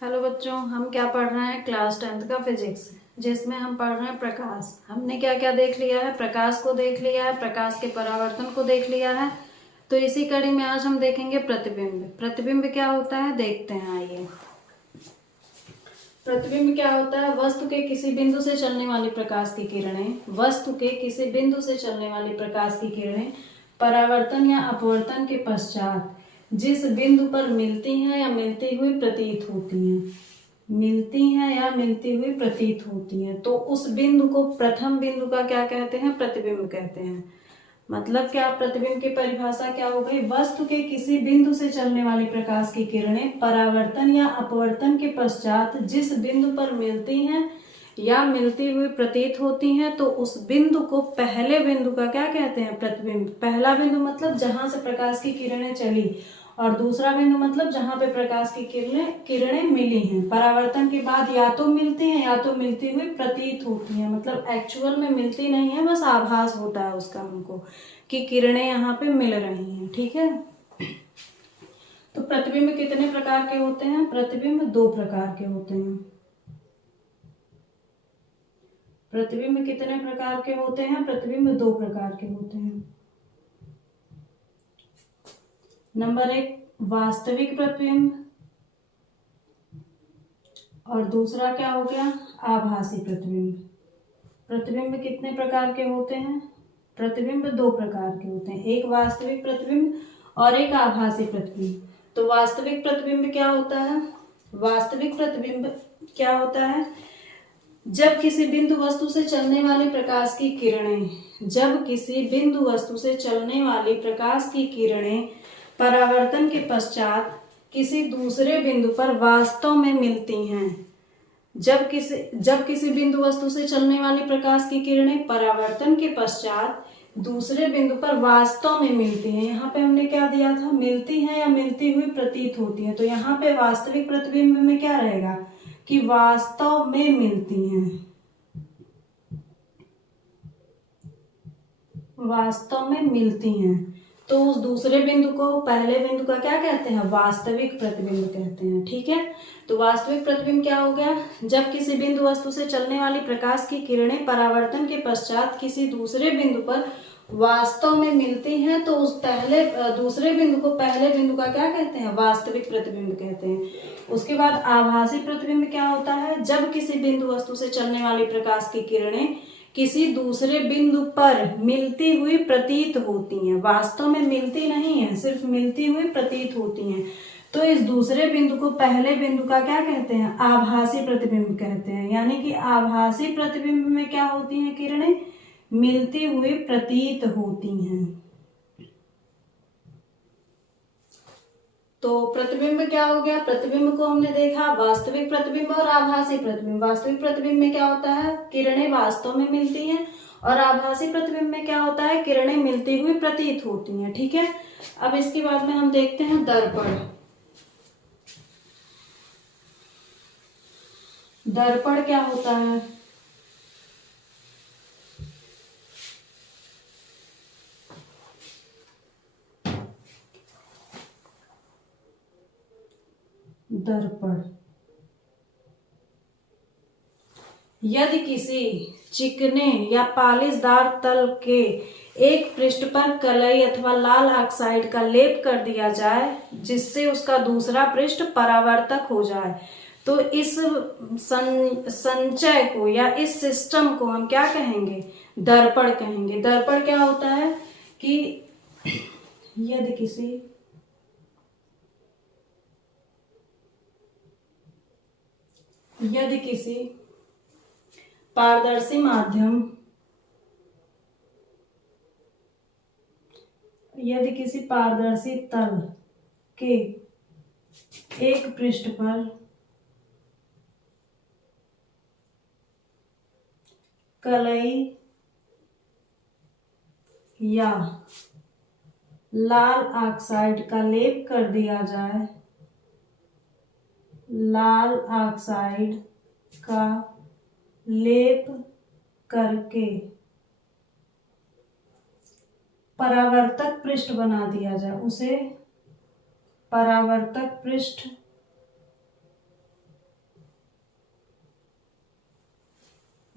Hello बच्चों, हम क्या पढ़ रहे हैं? क्लास 10th का फिजिक्स, जिसमें हम पढ़ रहे हैं प्रकाश। हमने क्या क्या देख लिया है? प्रकाश को देख लिया है, प्रकाश के परावर्तन को देख लिया है। तो इसी कड़ी में आज हम देखेंगे प्रतिबिंब। प्रतिबिंब क्या होता है देखते हैं, आइए। प्रतिबिंब क्या होता है? वस्तु के किसी बिंदु से चलने वाली प्रकाश की किरणें, वस्तु के किसी बिंदु से चलने वाली प्रकाश की किरणें परावर्तन या अपवर्तन के पश्चात जिस बिंदु पर मिलती हैं या मिलती हुई प्रतीत होती हैं, मिलती हैं या मिलती हुई प्रतीत होती हैं, तो उस बिंदु को प्रथम बिंदु का क्या कहते हैं? प्रतिबिंब कहते हैं। मतलब क्या? प्रतिबिंब की परिभाषा क्या हो गई? वस्तु के किसी बिंदु से चलने वाली प्रकाश की किरणें परावर्तन या अपवर्तन के पश्चात जिस बिंदु पर मिलती हैं या मिलती हुई प्रतीत होती हैं, तो उस बिंदु को पहले बिंदु का क्या कहते हैं? प्रतिबिंब। पहला बिंदु मतलब जहां से प्रकाश की किरणें चली, और दूसरा बिंदु मतलब जहां पे प्रकाश की किरणें मिली हैं। परावर्तन के बाद या तो मिलती हैं या तो मिलती हुई प्रतीत होती हैं, मतलब एक्चुअल में मिलती नहीं है, बस आभास होता है उसका हमको कि किरणें यहाँ पे मिल रही हैं। ठीक है, तो प्रतिबिंब कितने प्रकार के होते हैं? प्रतिबिंब दो प्रकार के होते हैं। प्रतिबिंब कितने प्रकार के होते हैं? प्रतिबिंब दो प्रकार के होते हैं। नंबर एक, वास्तविक प्रतिबिंब, और दूसरा क्या हो गया? आभासी प्रतिबिंब। प्रतिबिंब कितने प्रकार के होते हैं? प्रतिबिंब दो प्रकार के होते हैं, एक वास्तविक प्रतिबिंब और एक आभासी प्रतिबिंब। तो वास्तविक प्रतिबिंब क्या होता है? वास्तविक प्रतिबिंब क्या होता है? जब किसी बिंदु वस्तु से चलने वाली प्रकाश की किरणें, जब किसी बिंदु वस्तु से चलने वाली प्रकाश की किरणें परावर्तन के पश्चात किसी दूसरे बिंदु पर वास्तव में मिलती हैं। जब किसी बिंदु वस्तु से चलने वाली प्रकाश की किरणें परावर्तन के पश्चात दूसरे बिंदु पर वास्तव में मिलती हैं। यहाँ पे हमने क्या दिया था? मिलती हैं या मिलती हुई प्रतीत होती हैं। तो यहाँ पे वास्तविक प्रतिबिंब में क्या रहेगा कि वास्तव में मिलती हैं, वास्तव में मिलती हैं। तो उस दूसरे बिंदु को पहले बिंदु का क्या कहते हैं? वास्तविक प्रतिबिंब कहते हैं। ठीक है, तो वास्तविक प्रतिबिंब क्या हो गया? जब किसी बिंदु वस्तु से चलने वाली प्रकाश की किरणें परावर्तन के पश्चात किसी दूसरे बिंदु पर वास्तव में मिलती हैं, तो उस दूसरे बिंदु को पहले बिंदु का क्या कहते हैं? वास्तविक प्रतिबिंब कहते हैं। उसके बाद आभासी प्रतिबिंब क्या होता है? जब किसी बिंदु वस्तु से चलने वाली प्रकाश की किरणें किसी दूसरे बिंदु पर मिलती हुई प्रतीत होती हैं, वास्तव में मिलती नहीं है, सिर्फ मिलती हुई प्रतीत होती हैं, तो इस दूसरे बिंदु को पहले बिंदु का क्या कहते हैं? आभासी प्रतिबिंब कहते हैं। यानी कि आभासी प्रतिबिंब में क्या होती हैं? किरणें मिलती हुई प्रतीत होती हैं। तो प्रतिबिंब क्या हो गया? प्रतिबिंब को हमने देखा वास्तविक प्रतिबिंब और आभासी प्रतिबिंब। वास्तविक प्रतिबिंब में क्या होता है? किरणें वास्तव में मिलती हैं, और आभासी प्रतिबिंब में क्या होता है? किरणें मिलती हुई प्रतीत होती हैं। ठीक है, अब इसके बाद में हम देखते हैं दर्पण। दर्पण क्या होता है? दर्पण यदि किसी चिकने या पालिशदार तल के एक पृष्ठ पर कलई अथवा लाल ऑक्साइड का लेप कर दिया जाए जिससे उसका दूसरा पृष्ठ परावर्तक हो जाए, तो इस संचय को या इस सिस्टम को हम क्या कहेंगे? दर्पण कहेंगे। दर्पण क्या होता है कि यदि किसी पारदर्शी माध्यम, यदि किसी पारदर्शी तल के एक पृष्ठ पर कलई या लाल ऑक्साइड का लेप कर दिया जाए, लाल ऑक्साइड का लेप करके परावर्तक पृष्ठ बना दिया जाए, उसे परावर्तक पृष्ठ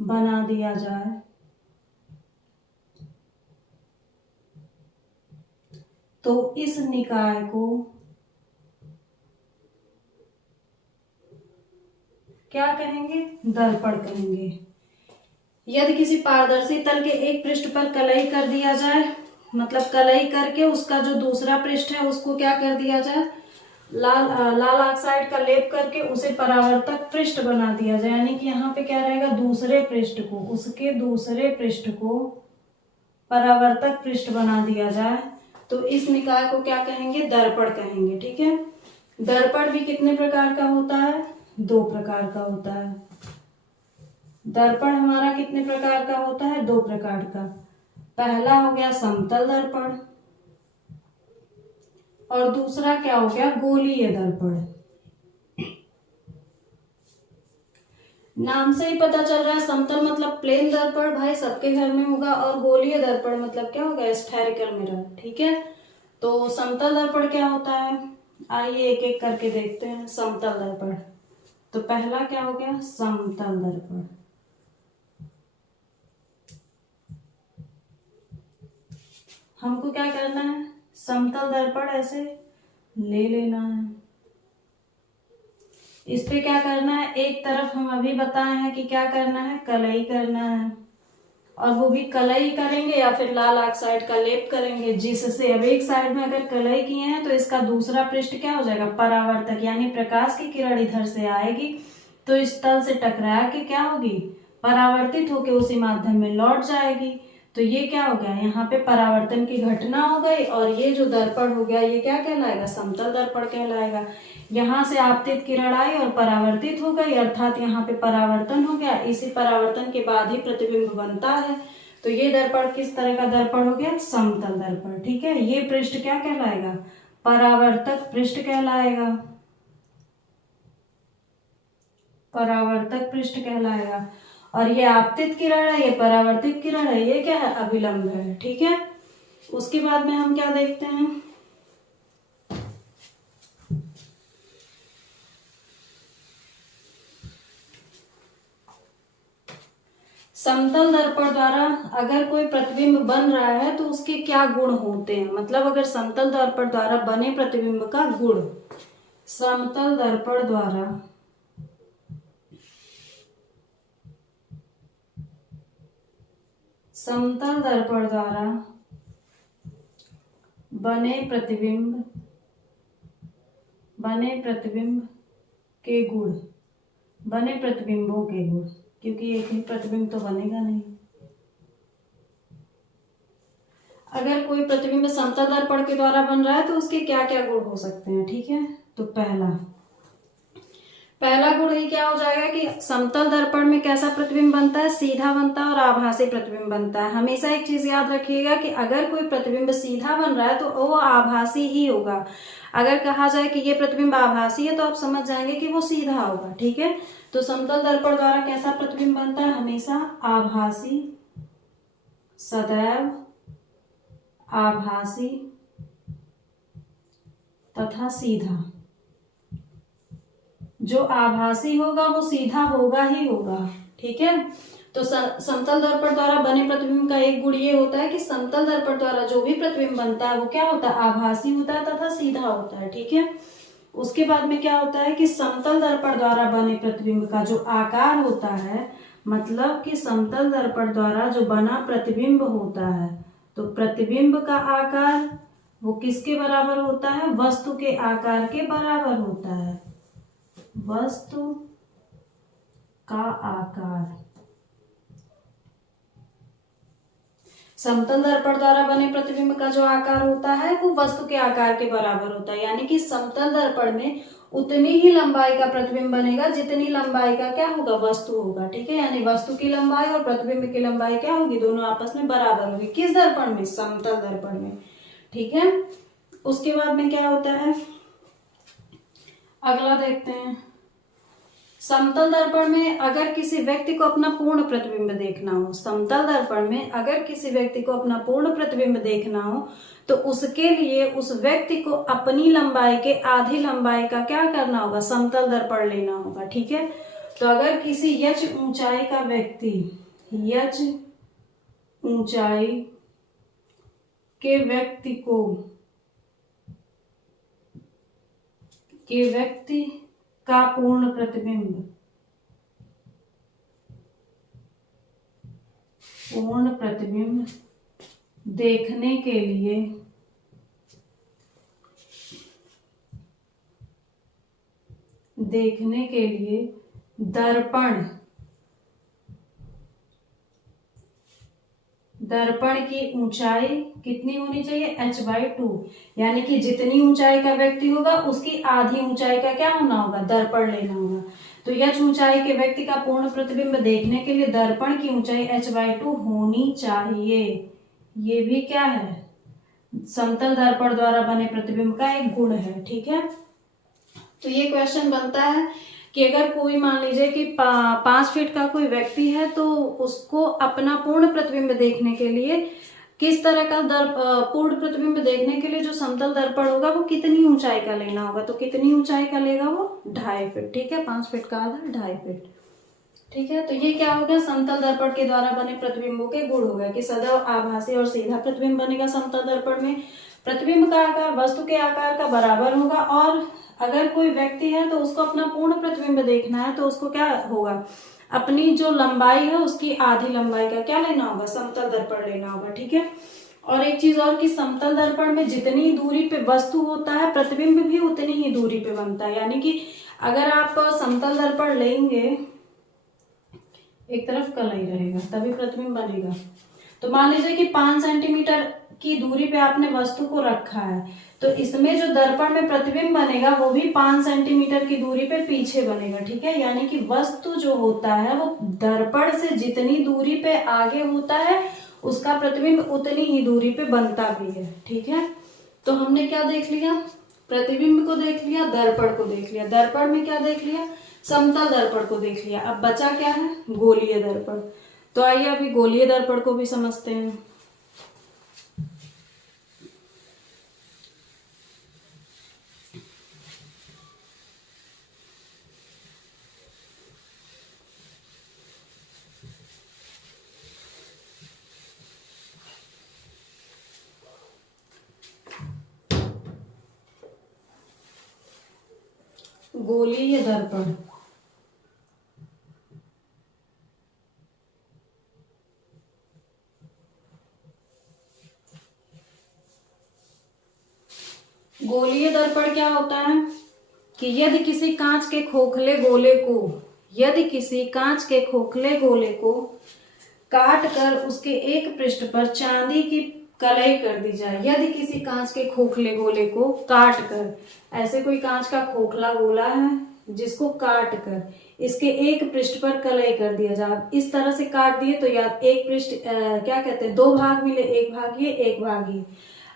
बना दिया जाए तो इस निकाय को क्या कहेंगे? दर्पण कहेंगे। यदि किसी पारदर्शी तल के एक पृष्ठ पर कलई कर दिया जाए, मतलब कलई करके उसका जो दूसरा पृष्ठ है उसको क्या कर दिया जाए? लाल ऑक्साइड का लेप करके उसे परावर्तक पृष्ठ बना दिया जाए, यानी कि यहाँ पे क्या रहेगा? दूसरे पृष्ठ को, उसके दूसरे पृष्ठ को परावर्तक पृष्ठ बना दिया जाए तो इस निकाय को क्या कहेंगे? दर्पण कहेंगे। ठीक है। दर्पण भी कितने प्रकार का होता है? 2 प्रकार का होता है। दर्पण हमारा कितने प्रकार का होता है? 2 प्रकार का। पहला हो गया समतल दर्पण और दूसरा क्या हो गया? गोलीय दर्पण। नाम से ही पता चल रहा है, समतल मतलब प्लेन दर्पण भाई सबके घर में होगा, और गोलीय दर्पण मतलब क्या होगा? Spherical mirror. ठीक है। तो समतल दर्पण क्या होता है? आइए एक एक करके देखते हैं। समतल दर्पण, तो पहला क्या हो गया? समतल दर्पण। हमको क्या करना है? समतल दर्पण ऐसे ले लेना है। इस पे क्या करना है? एक तरफ हम अभी बताए हैं कि क्या करना है? कलई करना है, और वो भी कलई करेंगे या फिर लाल ऑक्साइड का लेप करेंगे, जिससे अब एक साइड में अगर कलई किए हैं तो इसका दूसरा पृष्ठ क्या हो जाएगा? परावर्तक, यानी प्रकाश की किरण इधर से आएगी तो इस तल से टकरा के क्या होगी? परावर्तित होके उसी माध्यम में लौट जाएगी। तो ये क्या हो गया? यहाँ पे परावर्तन की घटना हो गई, और ये जो दर्पण हो गया ये क्या कहलाएगा? समतल दर्पण कहलाएगा। यहाँ से आपतित किरण आई और परावर्तित हो गई, अर्थात यहाँ पे परावर्तन हो गया। इसी परावर्तन के बाद ही प्रतिबिंब बनता है। तो ये दर्पण किस तरह का दर्पण हो गया? समतल दर्पण। ठीक है। ये पृष्ठ क्या कहलाएगा? परावर्तक पृष्ठ कहलाएगा। परावर्तक पृष्ठ कहलाएगा। और ये आपतित किरण है, ये परावर्तित किरण है, ये क्या है? अभिलंब है। ठीक है। उसके बाद में हम क्या देखते हैं? समतल दर्पण द्वारा अगर कोई प्रतिबिंब बन रहा है तो उसके क्या गुण होते हैं? मतलब अगर समतल दर्पण द्वारा बने प्रतिबिंब का गुण, समतल दर्पण द्वारा समतल दर्पण द्वारा बने प्रतिबिंब के गुण, बने प्रतिबिंबों के गुण, क्योंकि एक ही प्रतिबिंब तो बनेगा नहीं। अगर कोई प्रतिबिंब समतल दर्पण के द्वारा बन रहा है तो उसके क्या क्या गुण हो सकते हैं? ठीक है। तो पहला गुण ही क्या हो जाएगा कि समतल दर्पण में कैसा प्रतिबिंब बनता है? सीधा बनता है और आभासी प्रतिबिंब बनता है। हमेशा एक चीज याद रखिएगा कि अगर कोई प्रतिबिंब सीधा बन रहा है तो वो आभासी ही होगा। अगर कहा जाए कि ये प्रतिबिंब आभासी है तो आप समझ जाएंगे कि वो सीधा होगा। ठीक है। तो समतल दर्पण द्वारा कैसा प्रतिबिंब बनता है? हमेशा आभासी, सदैव आभासी तथा सीधा। जो आभासी होगा वो सीधा होगा ही होगा। ठीक है। तो समतल दर्पण द्वारा बने प्रतिबिंब का एक गुण ये होता है कि समतल दर्पण द्वारा जो भी प्रतिबिंब बनता है वो क्या होता है? आभासी होता है तथा सीधा होता है। ठीक है। उसके बाद में क्या होता है कि समतल दर्पण द्वारा बने प्रतिबिंब का जो आकार होता है, मतलब कि समतल दर्पण द्वारा जो बना प्रतिबिंब होता है तो प्रतिबिंब का आकार वो किसके बराबर होता है? वस्तु के आकार के बराबर होता है। वस्तु का आकार समतल दर्पण द्वारा बने प्रतिबिंब का जो आकार होता है वो वस्तु के आकार के बराबर होता है, यानी कि समतल दर्पण में उतनी ही लंबाई का प्रतिबिंब बनेगा जितनी लंबाई का क्या होगा? वस्तु होगा। ठीक है। यानी वस्तु की लंबाई और प्रतिबिंब की लंबाई क्या होगी? दोनों आपस में बराबर होगी। किस दर्पण में? समतल दर्पण में। ठीक है। उसके बाद में क्या होता है? अगला देखते हैं। समतल दर्पण में अगर किसी व्यक्ति को अपना पूर्ण प्रतिबिंब देखना हो, समतल दर्पण में अगर किसी व्यक्ति को अपना पूर्ण प्रतिबिंब देखना हो तो उसके लिए उस व्यक्ति को अपनी लंबाई के आधी लंबाई का क्या करना होगा? समतल दर्पण लेना होगा। ठीक है। तो अगर किसी यच ऊंचाई का व्यक्ति यच ऊंचाई के व्यक्ति का पूर्ण प्रतिबिंब देखने के लिए दर्पण की ऊंचाई कितनी होनी चाहिए, h/2, यानी कि जितनी ऊंचाई का व्यक्ति होगा उसकी आधी ऊंचाई का क्या होना होगा, दर्पण लेना होगा। तो यच ऊंचाई के व्यक्ति का पूर्ण प्रतिबिंब देखने के लिए दर्पण की ऊंचाई h/2 होनी चाहिए। ये भी क्या है, समतल दर्पण द्वारा बने प्रतिबिंब का एक गुण है। ठीक है, तो ये क्वेश्चन बनता है कि अगर कोई मान लीजिए कि 5 फीट का कोई व्यक्ति है तो उसको अपना पूर्ण प्रतिबिंब देखने के लिए किस तरह का पूर्ण प्रतिबिंब देखने के लिए जो समतल दर्पण होगा वो कितनी ऊंचाई का लेना होगा। तो कितनी ऊंचाई का लेगा वो, 2.5 फीट। ठीक है, 5 फीट का आधा 2.5 फीट। ठीक है, तो ये क्या हो गया, समतल दर्पण के द्वारा बने प्रतिबिंबों के गुण हो गए कि सदैव आभासी और सीधा प्रतिबिंब बनेगा समतल दर्पण में। प्रतिबिंब का आकार वस्तु के आकार का बराबर होगा और अगर कोई व्यक्ति है तो उसको अपना पूर्ण प्रतिबिंब देखना है तो उसको क्या होगा, अपनी जो लंबाई है उसकी आधी लंबाई का क्या लेना होगा, समतल दर्पण लेना होगा। ठीक है, और एक चीज और कि समतल दर्पण में जितनी दूरी पे वस्तु होता है प्रतिबिंब भी उतनी ही दूरी पे बनता है। यानी कि अगर आप समतल दर्पण लेंगे, एक तरफ कलई रहेगा तभी प्रतिबिंब बनेगा। तो मान लीजिए कि 5 सेंटीमीटर की दूरी पे आपने वस्तु को रखा है तो इसमें जो दर्पण में प्रतिबिंब बनेगा वो भी 5 सेंटीमीटर की दूरी पे पीछे बनेगा। ठीक है, यानी कि वस्तु जो होता है वो दर्पण से जितनी दूरी पे आगे होता है उसका प्रतिबिंब उतनी ही दूरी पे बनता भी है। ठीक है, तो हमने क्या देख लिया, प्रतिबिंब को देख लिया, दर्पण को देख लिया। दर्पण में क्या देख लिया, समतल दर्पण को देख लिया। अब बचा क्या है, गोलीय दर्पण। तो आइए अभी गोलीय दर्पण को भी समझते हैं। गोलीय दर्पण, गोलीय दर्पण क्या होता है कि यदि किसी कांच के खोखले गोले को काट कर उसके एक पृष्ठ पर चांदी की कलई कर दी जाए। यदि किसी कांच के खोखले गोले को काट कर, ऐसे कोई कांच का खोखला गोला है जिसको काट कर इसके एक पृष्ठ पर कलई कर दिया जाए। इस तरह से काट दिए तो या एक पृष्ठ क्या कहते हैं, 2 भाग मिले, एक भाग ये एक भाग ये।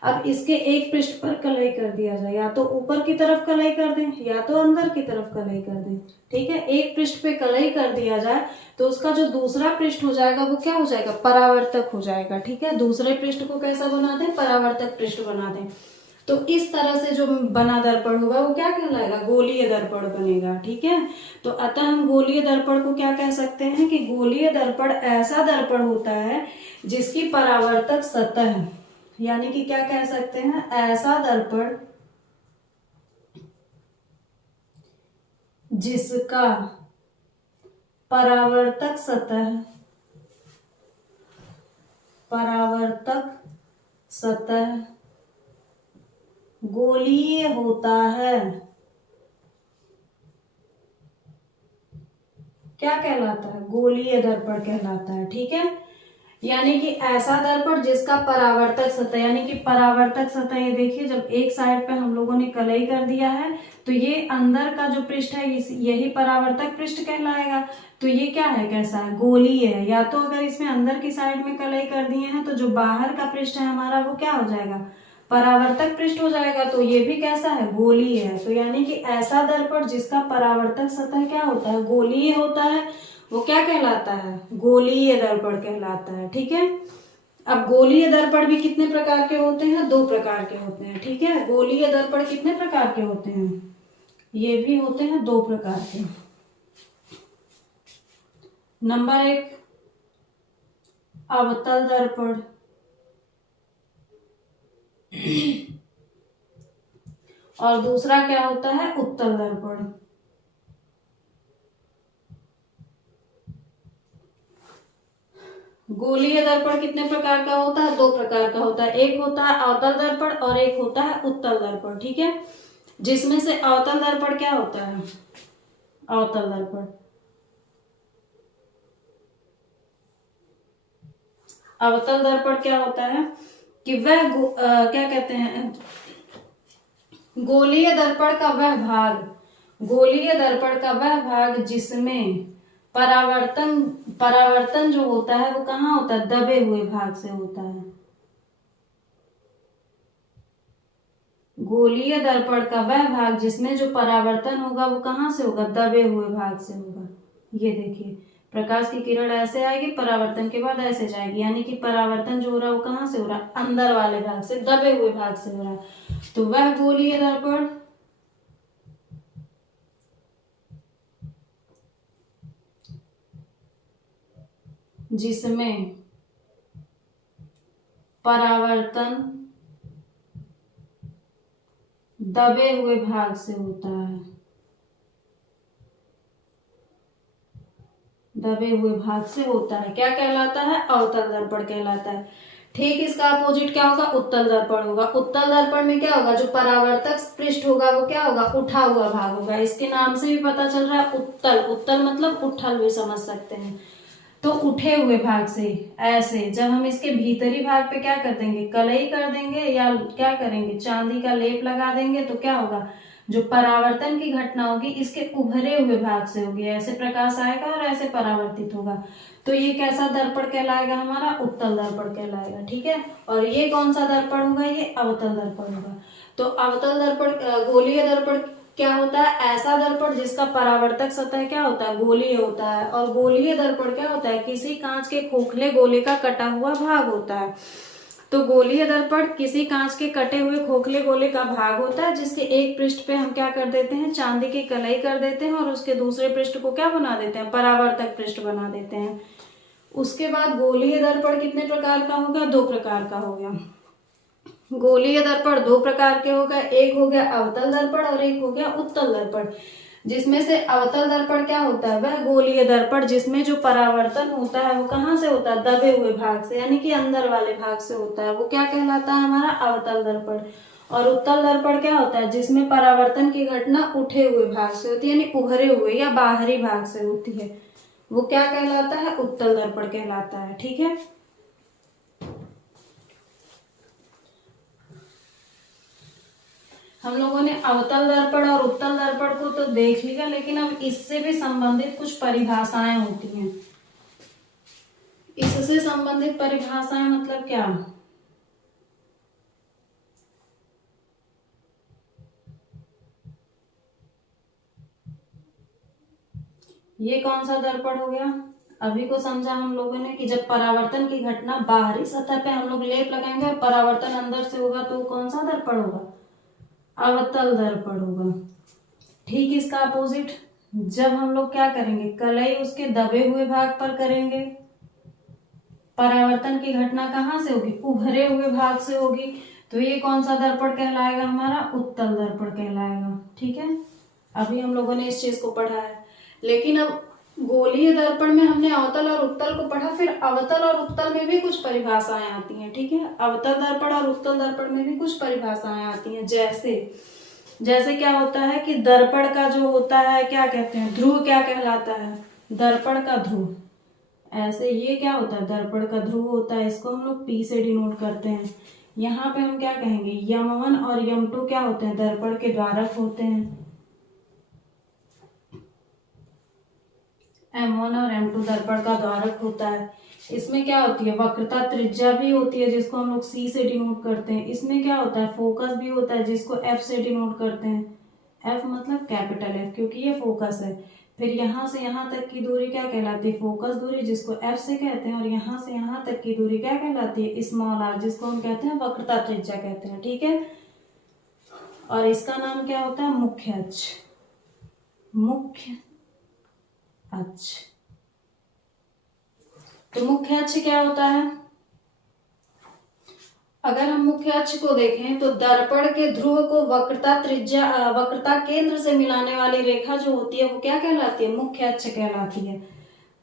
अब इसके एक पृष्ठ पर कलई कर दिया जाए, या तो ऊपर की तरफ कलई कर दें या तो अंदर की तरफ कलई कर दें। ठीक है, एक पृष्ठ पे कलई कर दिया जाए तो उसका जो दूसरा पृष्ठ हो जाएगा वो क्या हो जाएगा, परावर्तक हो जाएगा। ठीक है, दूसरे पृष्ठ को कैसा बना दें, परावर्तक पृष्ठ बना दें। तो इस तरह से जो बना दर्पण होगा वो क्या कहलाएगा, गोलीय दर्पण बनेगा। ठीक है, तो अतः हम गोलीय दर्पण को क्या कह सकते हैं कि गोलीय दर्पण ऐसा दर्पण होता है जिसकी परावर्तक सतह, यानी कि क्या कह सकते हैं, ऐसा दर्पण जिसका परावर्तक सतह गोलीय होता है, क्या कहलाता है, गोलीय दर्पण कहलाता है। ठीक है, यानी कि ऐसा दर्पण जिसका परावर्तक सतह, यानी कि परावर्तक सतह, ये देखिए जब एक साइड पे हम लोगों ने कलई कर दिया है तो ये अंदर का जो पृष्ठ है यही परावर्तक पृष्ठ कहलाएगा। तो ये क्या है, कैसा है, गोलीय है। या तो अगर इसमें अंदर की साइड में कलई कर दिए हैं तो जो बाहर का पृष्ठ है हमारा वो क्या हो जाएगा, परावर्तक पृष्ठ हो जाएगा। तो ये भी कैसा है, गोलीय है। तो यानी कि ऐसा दर्पण जिसका परावर्तक सतह क्या होता है, गोलीय होता है, वो क्या कहलाता है, गोलीय दर्पण कहलाता है। ठीक है, अब गोलीय दर्पण भी कितने प्रकार के होते हैं, 2 प्रकार के होते हैं। ठीक है, गोलीय दर्पण कितने प्रकार के होते हैं, ये भी होते हैं 2 प्रकार के। नंबर 1 अवतल दर्पण, और दूसरा क्या होता है, उत्तल दर्पण। गोलीय दर्पण कितने प्रकार का होता है, दो प्रकार का होता है, एक होता है अवतल दर्पण और एक होता है उत्तल दर्पण, ठीक है। जिसमें से अवतल दर्पण क्या होता है, अवतल दर्पण, अवतल दर्पण क्या होता है कि वह क्या कहते हैं, गोलीय दर्पण का वह भाग, गोलीय दर्पण का वह भाग जिसमें परावर्तन, परावर्तन जो होता है वो कहाँ होता है, दबे हुए भाग से होता है। गोलीय दर्पण का वह भाग जिसमें जो परावर्तन होगा वो कहाँ से होगा, दबे हुए भाग से होगा। ये देखिए, प्रकाश की किरण ऐसे आएगी, परावर्तन के बाद ऐसे जाएगी, यानी कि परावर्तन जो हो रहा है वो कहाँ से हो रहा है, अंदर वाले भाग से, दबे हुए भाग से हो रहा है। तो वह गोलीय दर्पण जिसमें परावर्तन दबे हुए भाग से होता है, दबे हुए भाग से होता है, क्या कहलाता है, अवतल दर्पण कहलाता है। ठीक, इसका अपोजिट क्या होगा, उत्तल दर्पण होगा। उत्तल दर्पण में क्या होगा, जो परावर्तक पृष्ठ होगा वो क्या होगा, उठा हुआ भाग होगा। इसके नाम से भी पता चल रहा है उत्तल, उत्तल मतलब उठल भी समझ सकते हैं। तो उठे हुए भाग से ऐसे, जब हम इसके भीतरी भाग पे क्या कर देंगे, कलई कर देंगे या क्या करेंगे, चांदी का लेप लगा देंगे, तो क्या होगा, जो परावर्तन की घटना होगी इसके उभरे हुए भाग से होगी, ऐसे प्रकाश आएगा और ऐसे परावर्तित होगा। तो ये कैसा दर्पण कहलाएगा, हमारा उत्तल दर्पण कहलाएगा, ठीक है। और ये कौन सा दर्पण होगा, ये अवतल दर्पण होगा। तो अवतल दर्पण, गोलीय दर्पण क्या होता है, ऐसा दर्पण जिसका परावर्तक सतह क्या होता है, गोलीय होता है। और गोलीय दर्पण क्या होता है, किसी कांच के खोखले गोले का कटा हुआ भाग होता है। तो गोलीय दर्पण किसी कांच के कटे हुए खोखले गोले का भाग होता है, जिसके एक पृष्ठ पे हम क्या कर देते हैं, चांदी की कलई कर देते हैं, और उसके दूसरे पृष्ठ को क्या बना देते हैं, परावर्तक पृष्ठ बना देते हैं। उसके बाद गोलीय दर्पण कितने प्रकार का होगा, दो प्रकार का हो गया। गोलीय दर्पण दो प्रकार के हो गए, एक हो गया अवतल दर्पण और एक हो गया उत्तल दर्पण। जिसमें से अवतल दर्पण क्या होता है, वह गोलीय दर्पण जिसमें जो परावर्तन होता है वो कहाँ से होता है, दबे हुए भाग से, यानी कि अंदर वाले भाग से होता है, वो क्या कहलाता है, हमारा अवतल दर्पण। और उत्तल दर्पण क्या होता है, जिसमें परावर्तन की घटना उठे हुए भाग से होती है, यानी उभरे हुए या बाहरी भाग से होती है, वो क्या कहलाता है, उत्तल दर्पण कहलाता है, ठीक है। हम लोगों ने अवतल दर्पण और उत्तल दर्पण को तो देख लिया, लेकिन अब इससे भी संबंधित कुछ परिभाषाएं होती हैं। इससे संबंधित परिभाषाएं मतलब क्या, ये कौन सा दर्पण हो गया, अभी को समझा हम लोगों ने कि जब परावर्तन की घटना बाहरी सतह पे हम लोग लेप लगाएंगे और परावर्तन अंदर से होगा तो कौन सा दर्पण होगा, अवतल दर्पण होगा। ठीक, इसका अपोजिट, जब हम लोग क्या करेंगे, कलई उसके दबे हुए भाग पर करेंगे, परावर्तन की घटना कहाँ से होगी, उभरे हुए भाग से होगी, तो ये कौन सा दर्पण कहलाएगा, हमारा उत्तल दर्पण कहलाएगा, ठीक है। अभी हम लोगों ने इस चीज को पढ़ा है। लेकिन अब गोलीय दर्पण में हमने अवतल और उत्तल को पढ़ा, फिर अवतल और उत्तल में भी कुछ परिभाषाएं आती हैं, ठीक है। अवतल दर्पण और उत्तल दर्पण में भी कुछ परिभाषाएं आती हैं, जैसे जैसे क्या होता है कि दर्पण का जो होता है क्या कहते हैं, ध्रुव क्या कहलाता है, दर्पण का ध्रुव। ऐसे ये क्या होता है, दर्पण का ध्रुव होता है, इसको हम लोग P से डिनोट करते हैं। यहाँ पे हम क्या कहेंगे, यम1 और यम2 क्या होते हैं, दर्पण के द्वारक होते हैं। M1 और M2 दर्पण का द्वारक होता है। इसमें क्या होती है, वक्रता त्रिज्या भी होती है जिसको हम लोग C से डिनोट करते हैं। इसमें क्या होता है, फोकस भी होता है जिसको F से डिनोट करते हैं। F मतलब कैपिटल F, क्योंकि ये फोकस है। फिर यहाँ से यहाँ तक की दूरी क्या कहलाती है, फोकस दूरी, जिसको F से कहते हैं। और यहाँ से यहाँ तक की दूरी क्या कहलाती है, स्मॉल r, जिसको हम कहते हैं वक्रता त्रिज्या कहते हैं, ठीक है। और इसका नाम क्या होता है, मुख्य अक्ष, मुख्य अक्ष। तो मुख्य अक्ष क्या होता है? अगर हम मुख्य अक्ष को देखें तो दर्पण के ध्रुव को वक्रता केंद्र से मिलाने वाली रेखा जो होती है वो क्या कहलाती है? मुख्य अक्ष कहलाती है।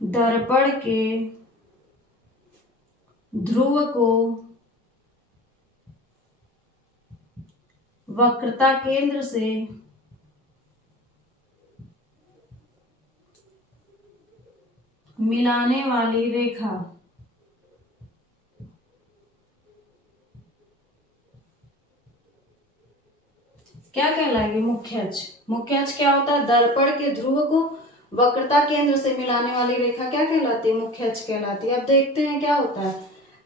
दर्पण के ध्रुव को वक्रता केंद्र से मिलाने वाली रेखा क्या कहलाएगी? मुख्य अक्ष। मुख्य अक्ष क्या होता है? दर्पण के ध्रुव को वक्रता केंद्र से मिलाने वाली रेखा क्या कहलाती है? मुख्य अक्ष कहलाती है। अब देखते हैं क्या होता है।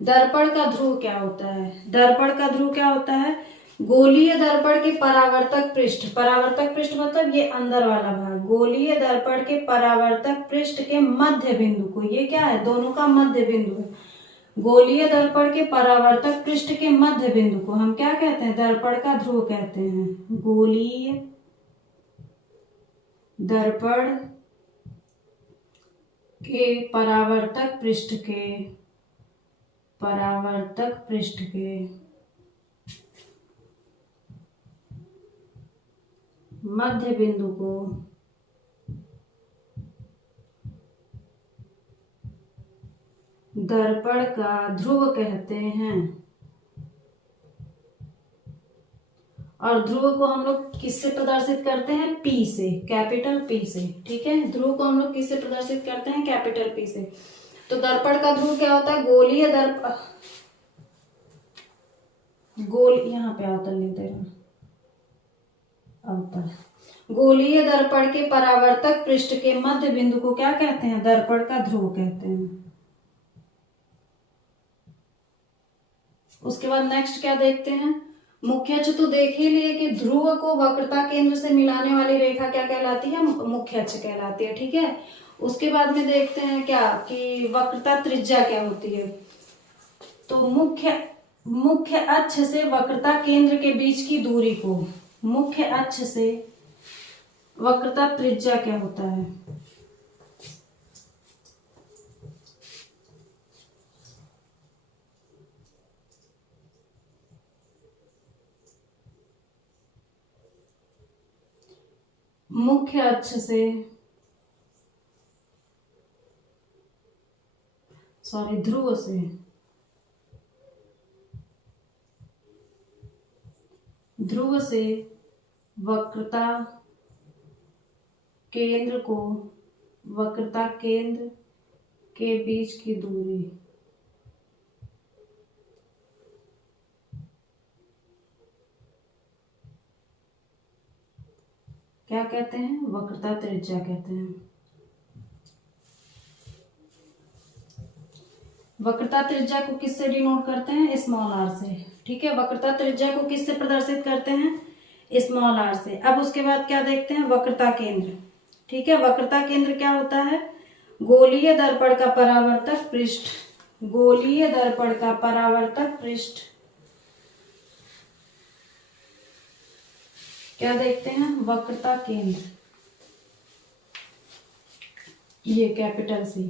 दर्पण का ध्रुव क्या होता है? दर्पण का ध्रुव क्या होता है? गोलीय दर्पण के परावर्तक पृष्ठ, परावर्तक पृष्ठ मतलब ये अंदर वाला भाग, गोलीय दर्पण के परावर्तक पृष्ठ के मध्य बिंदु को, ये क्या है? दोनों का मध्य बिंदु है। गोलीय दर्पण के परावर्तक पृष्ठ के मध्य बिंदु को हम क्या कहते हैं? दर्पण का ध्रुव कहते हैं। गोलीय दर्पण के परावर्तक पृष्ठ के मध्य बिंदु को दर्पण का ध्रुव कहते हैं। और ध्रुव को हम लोग किससे प्रदर्शित करते हैं? पी से, कैपिटल पी से। ठीक है, ध्रुव को हम लोग किससे प्रदर्शित करते हैं? कैपिटल पी से। तो दर्पण का ध्रुव क्या होता है? गोलीय यहाँ पे अवतल नहीं दे रहा, अवतल। गोलीय दर्पण के परावर्तक पृष्ठ के मध्य बिंदु को क्या कहते हैं? दर्पण का ध्रुव कहते हैं। उसके बाद नेक्स्ट क्या देखते हैं? मुख्य अक्ष तो देख ही लिए कि ध्रुव को वक्रता केंद्र से मिलाने वाली रेखा क्या कहलाती है? मुख्य अक्ष कहलाती है। ठीक है, उसके बाद में देखते हैं क्या कि वक्रता त्रिज्या क्या होती है। तो मुख्य अक्ष से वक्रता केंद्र के बीच की दूरी को, मुख्य अक्ष से वक्रता त्रिज्या क्या होता है? मुख्य अक्ष से ध्रुव से वक्रता केंद्र के बीच की दूरी क्या कहते हैं? वक्रता त्रिज्या कहते हैं। वक्रता त्रिज्या को किससे डिनोट करते हैं? स्मॉल आर से। ठीक है, वक्रता त्रिज्या को किससे प्रदर्शित करते हैं? स्मॉल आर से। अब उसके बाद क्या देखते हैं? वक्रता केंद्र। ठीक है, वक्रता केंद्र क्या होता है? गोलीय दर्पण का परावर्तक पृष्ठ, गोलीय दर्पण का परावर्तक पृष्ठ क्या देखते हैं? वक्रता केंद्र, ये कैपिटल सी।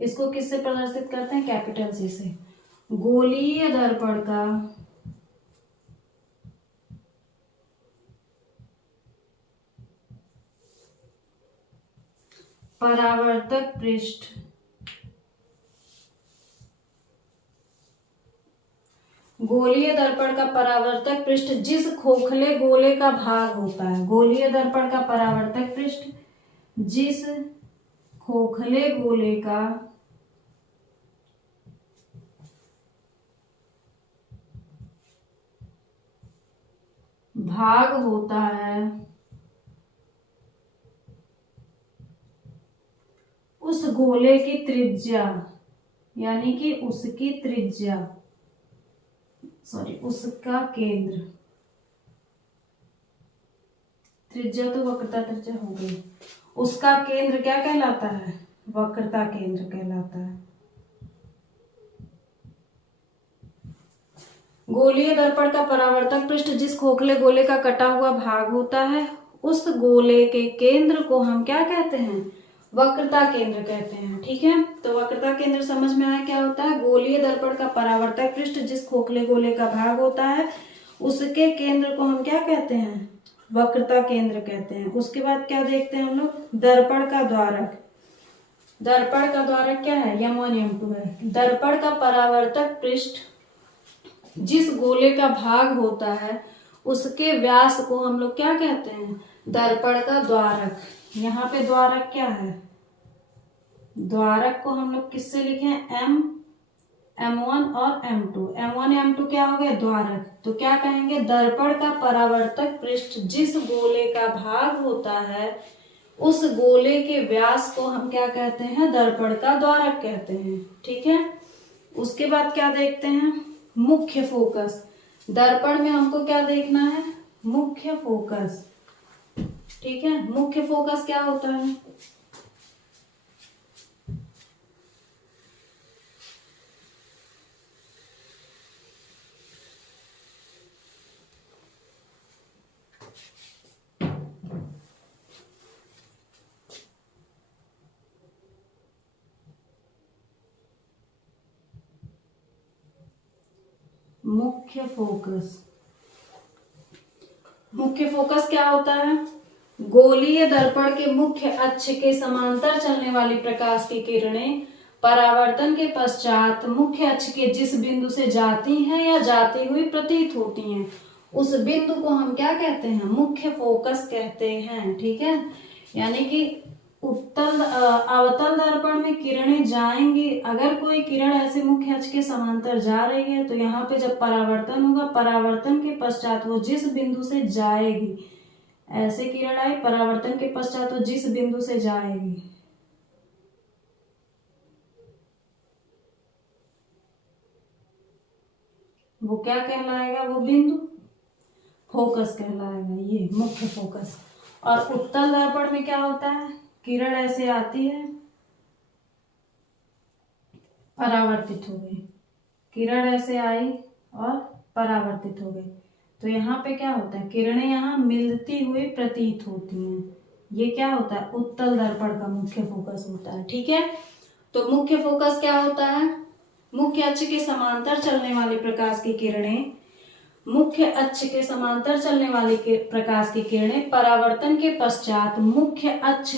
इसको किससे प्रदर्शित करते हैं? कैपिटल सी से। गोलीय दर्पण का परावर्तक पृष्ठ गोलीय दर्पण का परावर्तक पृष्ठ जिस खोखले गोले का भाग होता है, गोलीय दर्पण का परावर्तक पृष्ठ जिस खोखले गोले का भाग होता है, उस गोले की त्रिज्या यानी कि उसकी त्रिज्या उसका केंद्र, त्रिज्या तो वक्रता त्रिज्या हो गई, उसका केंद्र क्या कहलाता है? वक्रता केंद्र कहलाता है। गोलीय दर्पण का परावर्तक पृष्ठ जिस खोखले गोले का कटा हुआ भाग होता है उस गोले के केंद्र को हम क्या कहते हैं? वक्रता केंद्र कहते हैं। ठीक है, तो वक्रता केंद्र समझ में आया क्या होता है? गोलीय दर्पण का परावर्तक पृष्ठ जिस खोखले गोले का भाग होता है उसके केंद्र को हम क्या कहते हैं? वक्रता केंद्र कहते हैं। उसके बाद क्या देखते हैं हम लोग? दर्पण का द्वारक। दर्पण का द्वारक क्या है? M1 M2 है। दर्पण का परावर्तक पृष्ठ जिस गोले का भाग होता है उसके व्यास को हम लोग क्या कहते हैं? दर्पण का द्वारक। यहाँ पे द्वारक क्या है? द्वारक को हम लोग किससे लिखें? M1 और M2। M1 M2 क्या हो गया? द्वारक। तो क्या कहेंगे? दर्पण का परावर्तक पृष्ठ जिस गोले का भाग होता है उस गोले के व्यास को हम क्या कहते हैं? दर्पण का द्वारक कहते हैं। ठीक है, उसके बाद क्या देखते हैं? मुख्य फोकस। दर्पण में हमको क्या देखना है? मुख्य फोकस। ठीक है, मुख्य फोकस क्या होता है? मुख्य फोकस। मुख्य फोकस क्या होता है? गोलीय दर्पण के मुख्य अक्ष के समांतर चलने वाली प्रकाश की किरणें परावर्तन के पश्चात मुख्य अक्ष के जिस बिंदु से जाती हैं या जाती हुई प्रतीत होती हैं उस बिंदु को हम क्या कहते हैं? मुख्य फोकस कहते हैं। ठीक है, यानी कि अवतल दर्पण में किरणें जाएंगी। अगर कोई किरण ऐसे मुख्य अक्ष के समांतर जा रही है तो यहाँ पे जब परावर्तन होगा, परावर्तन के पश्चात वो जिस बिंदु से जाएगी, ऐसे किरण आई, परावर्तन के पश्चात वो जिस बिंदु से जाएगी वो क्या कहलाएगा? वो बिंदु फोकस कहलाएगा। ये मुख्य फोकस। और उत्तल दर्पण में क्या होता है? किरण ऐसे आती है, परावर्तित हो गई। किरण ऐसे आई और परावर्तित हो गई। तो यहाँ पे क्या होता है? किरणें यहाँ मिलती हुई प्रतीत होती हैं। ये क्या होता है? उत्तल दर्पण का मुख्य फोकस होता है। ठीक है, तो मुख्य फोकस क्या होता है? मुख्य अक्ष के समांतर चलने वाली प्रकाश की किरणें, मुख्य अक्ष के समांतर चलने वाली प्रकाश की किरणें परावर्तन के पश्चात मुख्य अक्ष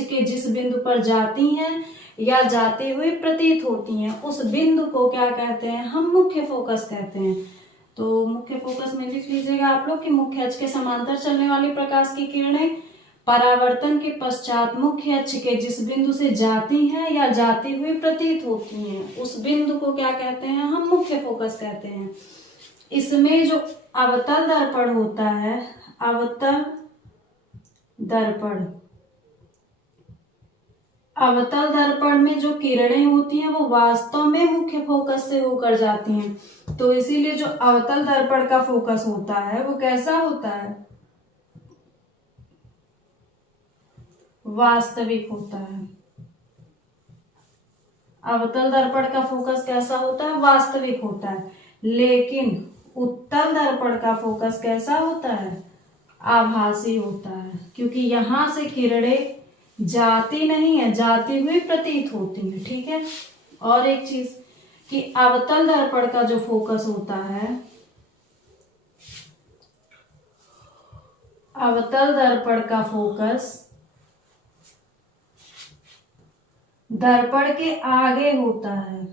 के जिस बिंदु पर जाती हैं या जाते हुए प्रतीत होती हैं उस बिंदु को क्या कहते हैं? हम मुख्य फोकस कहते हैं। तो मुख्य फोकस में लिख लीजिएगा आप लोग कि मुख्य अक्ष के समांतर चलने वाली प्रकाश की किरणें परावर्तन के पश्चात मुख्य अक्ष के जिस बिंदु से जाती हैं या जाती हुई प्रतीत होती हैं उस बिंदु को क्या कहते हैं? हम मुख्य फोकस कहते हैं। इसमें जो अवतल दर्पण होता है, अवतल दर्पण में जो किरणें होती हैं वो वास्तव में मुख्य फोकस से होकर जाती हैं। तो इसीलिए जो अवतल दर्पण का फोकस होता है वो कैसा होता है? वास्तविक होता है। अवतल दर्पण का फोकस कैसा होता है? वास्तविक होता है। लेकिन उत्तल दर्पण का फोकस कैसा होता है? आभासी होता है, क्योंकि यहां से किरणें जाती नहीं है, जाती हुई प्रतीत होती है। ठीक है, और एक चीज कि अवतल दर्पण का जो फोकस होता है, अवतल दर्पण का फोकस दर्पण के आगे होता है।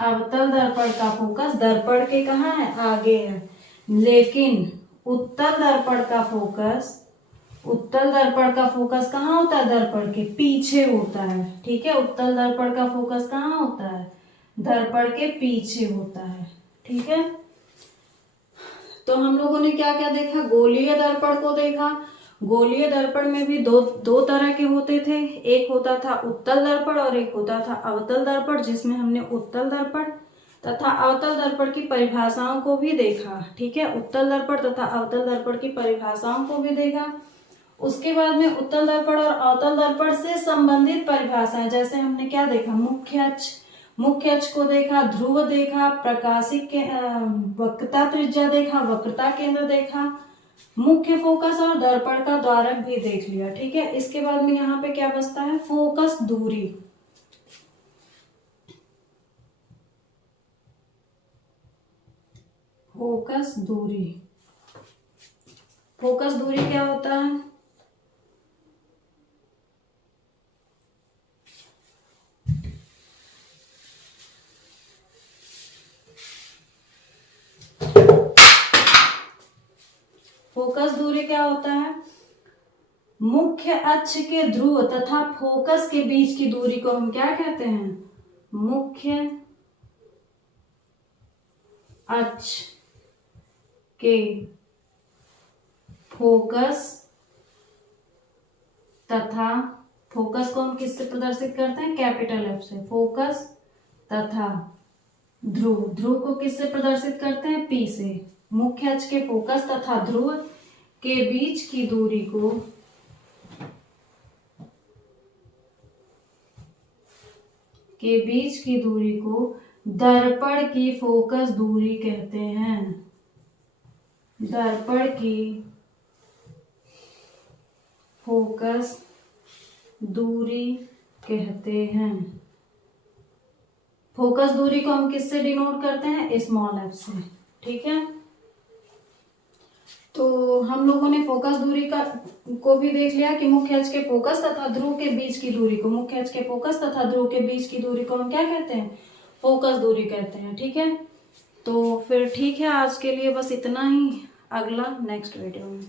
अवतल दर्पण का फोकस दर्पण के कहाँ है? आगे है। लेकिन उत्तल दर्पण का फोकस कहाँ होता है? दर्पण के पीछे होता है। ठीक है, उत्तल दर्पण का फोकस कहाँ होता है? दर्पण के पीछे होता है। ठीक है, तो हम लोगों ने क्या क्या देखा? गोलीय दर्पण को देखा। गोलीय दर्पण में भी दो तरह के होते थे। एक होता था उत्तल दर्पण और एक होता था अवतल दर्पण, जिसमें हमने उत्तल दर्पण तथा अवतल दर्पण की परिभाषाओं को भी देखा। ठीक है, उत्तल दर्पण तथा अवतल दर्पण की परिभाषाओं को भी देखा। उसके बाद में उत्तल दर्पण और अवतल दर्पण से संबंधित परिभाषाएं, जैसे हमने क्या देखा? मुख्य अक्ष, मुख्य अक्ष को देखा, ध्रुव देखा, प्रकाशिक के वक्रता त्रिज्या देखा, वक्रता केंद्र देखा, मुख्य फोकस और दर्पण का द्वारक भी देख लिया। ठीक है, इसके बाद में यहाँ पे क्या बचता है, फोकस दूरी। फोकस दूरी, फोकस दूरी क्या होता है, फोकस दूरी क्या होता है, मुख्य अक्ष के ध्रुव तथा फोकस के बीच की दूरी को हम क्या कहते हैं, मुख्य अक्ष के फोकस तथा, फोकस को हम किससे प्रदर्शित करते हैं, कैपिटल एफ से, फोकस तथा ध्रुव, ध्रुव को किससे प्रदर्शित करते हैं, पी से। मुख्य अक्ष के फोकस तथा ध्रुव के बीच की दूरी को दर्पण की फोकस दूरी कहते हैं, दर्पण की फोकस दूरी कहते हैं। फोकस दूरी को हम किससे डिनोट करते हैं, स्मॉल एफ से। ठीक है, तो हम लोगों ने फोकस दूरी को भी देख लिया कि मुख्य अक्ष के फोकस तथा ध्रुव के बीच की दूरी को, मुख्य अक्ष के फोकस तथा ध्रुव के बीच की दूरी को हम क्या कहते हैं, फोकस दूरी कहते हैं। ठीक है, तो फिर ठीक है, आज के लिए बस इतना ही, अगला नेक्स्ट वीडियो में।